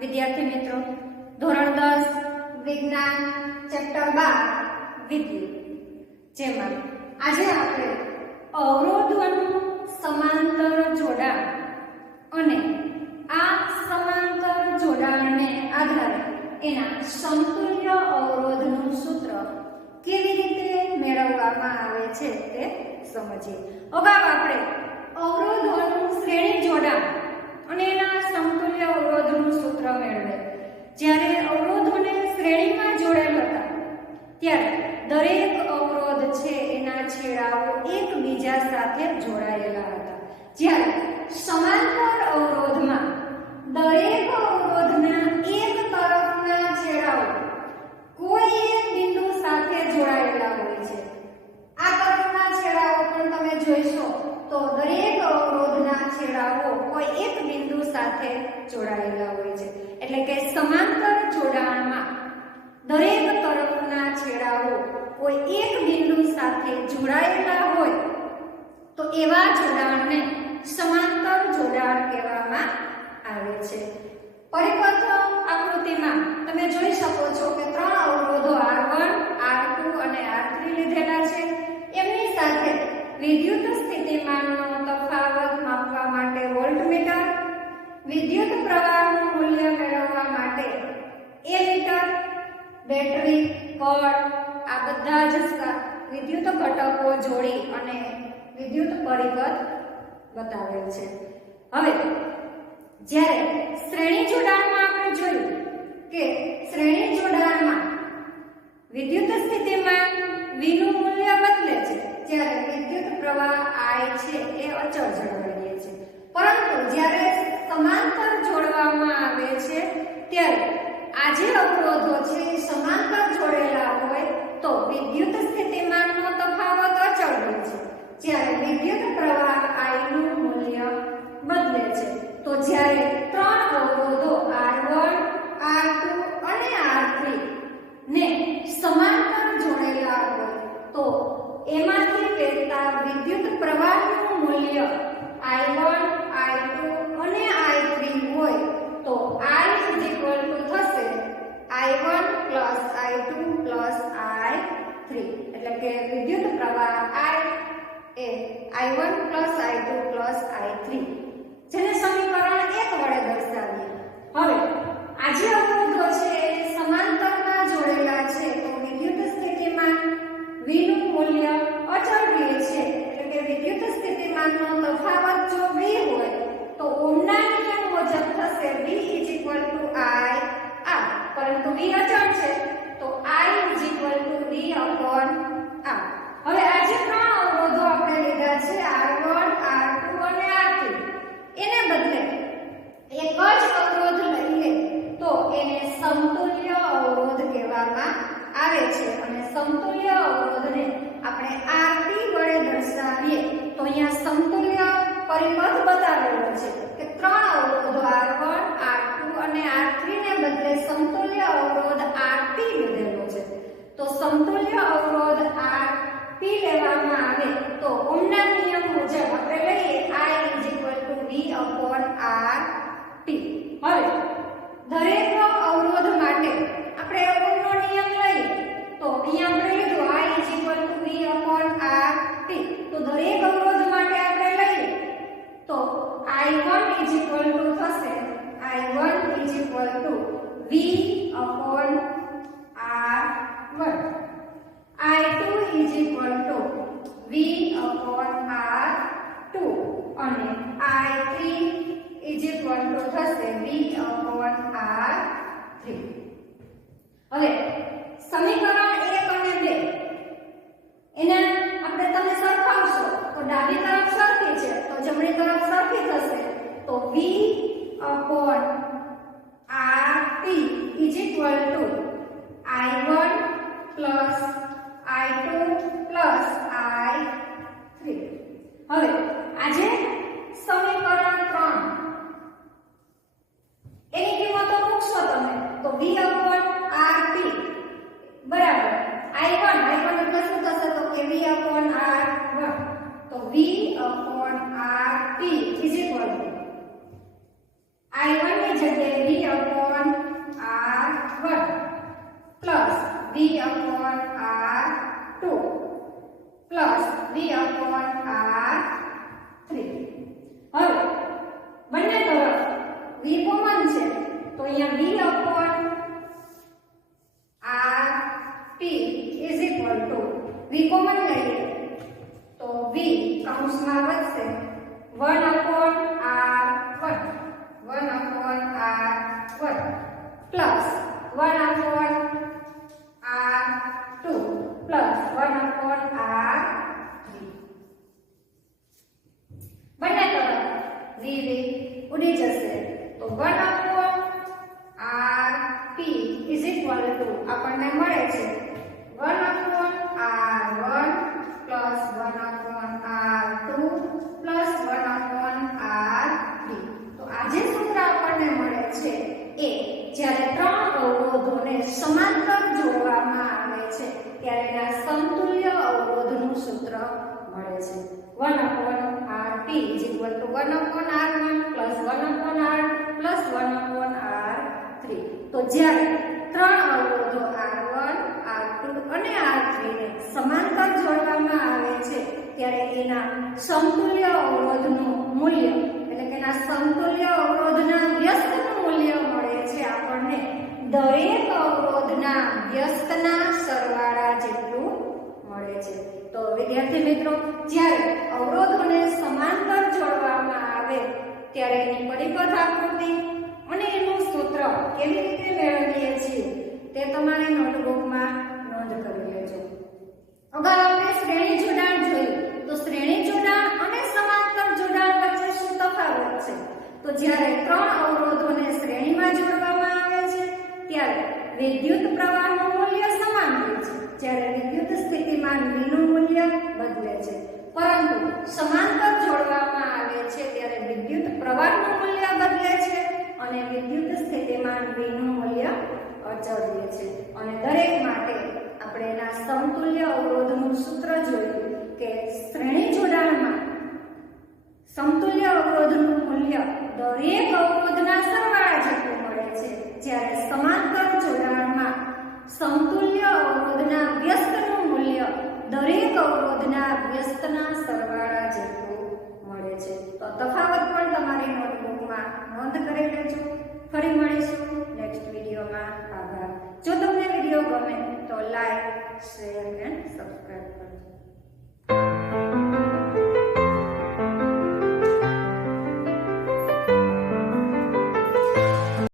વિદ્યાર્થી મિત્રો. ધોરણ દસ, વિજ્ઞાન, ચેપ્ટર બાર વિદ્યુત જેમાં આજે આપણે અવરોધોનું સમાંતર જોડાણ અને આ સમાંતર જોડાણને આધારે એના સમતુલ્ય અવરોધનું સૂત્ર કેવી રીતે મેળવવામાં આવે છે તે સમજીએ. અગાઉ આપણે અવરોધોનું શ્રેણી જોડાણ અને એના સમતુલ્ય અવરોધનું સૂત્ર મેળવે. જ્યારે અવરોધોને શ્રેણીમાં જોડેલ હતા, ત્યારે દરેક અવરોધ છે એના છેડાઓ એકબીજા સાથે જોડાયેલા હતા. જ્યારે સમાંતર અવરોધમાં દરેક અવરોધના એક તરફના છેડાઓ કોઈ એક બિંદુ સાથે જોડાયેલા હોય છે આ તરફના છેડાઓ પણ તમે જોઈશો તો દરેક અવરોધના છેડાઓ કોઈ એક બિંદુ સાથે જોડાયેલા હોય છે એટલે કે સમાંતર જોડાણમાં દરેક તરફના છેડાઓ કોઈ એક બિંદુ સાથે જોડાયેલા હોય, તો એવા જોડાણને સમાંતર જોડાણ કહેવામાં આવે છે. પરિપત્ર આકૃતિમાં તમે જોઈ શકો છો કે ત્રણ અવરોધો R1, R2 અને R3 લીધેલા છે એમની સાથે વિદ્યુત સ્થિતિમાનનો તફાવત માપવા માટે વોલ્ટમીટર વિદ્યુત પ્રવાહનું મૂલ્ય મેળવવા માટે એમીટર બેટરી, કળ, આ બધા જ વિદ્યુત ઘટકો જોડી અને વિદ્યુત પરિપથ બતાવેલ છે. હવે, જ્યારે શ્રેણી જોડાણમાં આપણે જોયું કે શ્રેણી જોડાણમાં વિદ્યુત સ્થિતિમાં વીનું મૂલ્ય બદલે છે જ્યારે વિદ્યુત પ્રવાહ I છે એ અચળ જળવાઈ છે. પરંતુ જ્યારે સમાંતર જોડવામાં આવે છે, ત્યારે આ જે અવરોધો છે એ સમાંતર જોડેલા હોય તો વિદ્યુત સ્થિતિમાનનો તફાવત અચળ હોય છે જ્યારે વિદ્યુત પ્રવાહ I નું મૂલ્ય બદલે છે તો જ્યારે ત્રણ અવરોધો R1, R2 અને R3 ને સમાંતર જોડેલા હોય. તો એમાંથી વહેતા વિદ્યુત પ્રવાહનું મૂલ્ય I1, I2 અને I3 હોય તો I થશે I1 I2 I3 એટલે કે વિદ્યુત પ્રવાહ I A I1 I2 I3 જેને સમીકરણ 1 વડે દર્શાવીએ. હવે આજે અવરોધો છે એ સમાંતરમાં જોડેલા છે તો વિદ્યુત સ્થિતિમાન V નું મૂલ્ય અચળ રહે છે એટલે કે વિદ્યુત સ્થિતિમાનનો તફાવત જો V હોય તો ઓહ્મના નિયમ મુજબ થશે V I R પરંતુ V અચળ છે તો I V R હવે આ જે ત્રણ અવરોધો આપણે લીધા છે R1 R2 અને R3 એને બદલે એક જ અવરોધ લઈએ તો એને સમતુલ્ય અવરોધ કહેવામાં આવે છે. અને સમતુલ્ય અવરોધને આપણે RT વડે દર્શાવીએ તો અહીંયા સમતુલ્ય પરિપથ બતાવેલો છે કે ત્રણ અવરોધો R1 R2 અને R3 ને બદલે સમતુલ્ય અવરોધ RT લીધેલો છે તો સમતુલ્ય અવરોધ RP લેવામાં આવે તો ઓહ્મના નિયમ મુજબ આપણે લઈએ I V RT હવે દરેક અવરોધ માટે આપણે ઓહ્મનો નિયમ લઈએ. તો અહીંયા આપણે લીધું I V RT તો દરેક અવરોધ માટે આપણે લઈએ. તો I1 થશે. I1 V R1 I2 V R2 અને I3 થશે V R3 હવે, સમીકરણ 1 અને 2 એના આપણે તમે સરખાવશો. તો ડાબી તરફ સરખી છે, તો જમણી તરફ સરખી થશે. તો V RT is equal to I1 plus I2 plus I3 હવે, આજે V upon RP is equal to I1 is જગ્યાએ V upon R1 plus V upon R2 plus V upon R 1 upon r વર્ગ 1 upon r વર્ગ plus 1 upon r 2 plus 1 upon r 3 બંને તરફ 0 ઉડી જશે તો 1 upon સમતુલ્ય અવરોધનું મૂલ્ય, એટલે કે એના સમતુલ્ય અવરોધના વ્યસ્તનું મૂલ્ય મળે છે આપણને. દરેક અવરોધના વ્યસ્તના સરવાળા જેટલું મળે છે. તો વિદ્યાર્થી મિત્રો, જ્યારે અવરોધોને સમાંતર જોડવામાં આવે, ત્યારે એની પરિપથ આકૃતિ અને એનું સૂત્ર કેવી રીતે મેળવીએ છીએ, તે તમારી નોટબુકમાં નોંધ કરી લેજો. અગાઉ આપણે શ્રેણી જોડાણ જોયું તો શ્રેણી જોડાણ અને સમાંતર જોડાણ વચ્ચે શું તફાવત છે તો જ્યારે ત્રણ અવરોધોને શ્રેણીમાં જોડવામાં આવે છે, ત્યારે વિદ્યુત પ્રવાહનું મૂલ્ય સમાન હોય છે. જ્યારે વિદ્યુત સ્થિતિમાનનું મૂલ્ય બદલે છે. પરંતુ સમાંતર જોડવામાં આવે છે, ત્યારે વિદ્યુત પ્રવાહનું મૂલ્ય બદલે છે અને વિદ્યુત સ્થિતિમાનનું મૂલ્ય અચળ રહે છે અને દરેક માટે આપણે એના સમતુલ્ય અવરોધનું સૂત્ર જોયું કે શ્રેણી જોડાણમાં સમતુલ્ય અવરોધનું મૂલ્ય દરેક અવરોધના સરવાળા જેટલો મળે છે. જ્યારે સમાંતર જોડાણમાં સમતુલ્ય અવરોધના વ્યસ્તનું મૂલ્ય દરેક અવરોધના વ્યસ્તના સરવાળા જેટલું મળે છે. તો તફાવત પણ તમારી નોટબુકમાં નોંધ કરી લેજો. ફરી મળીશું નેક્સ્ટ વિડીયોમાં. આભાર. જો તમને વીડિયો ગમે તો લાઈક, શેર એન્ડ સબસ્ક્રાઇબ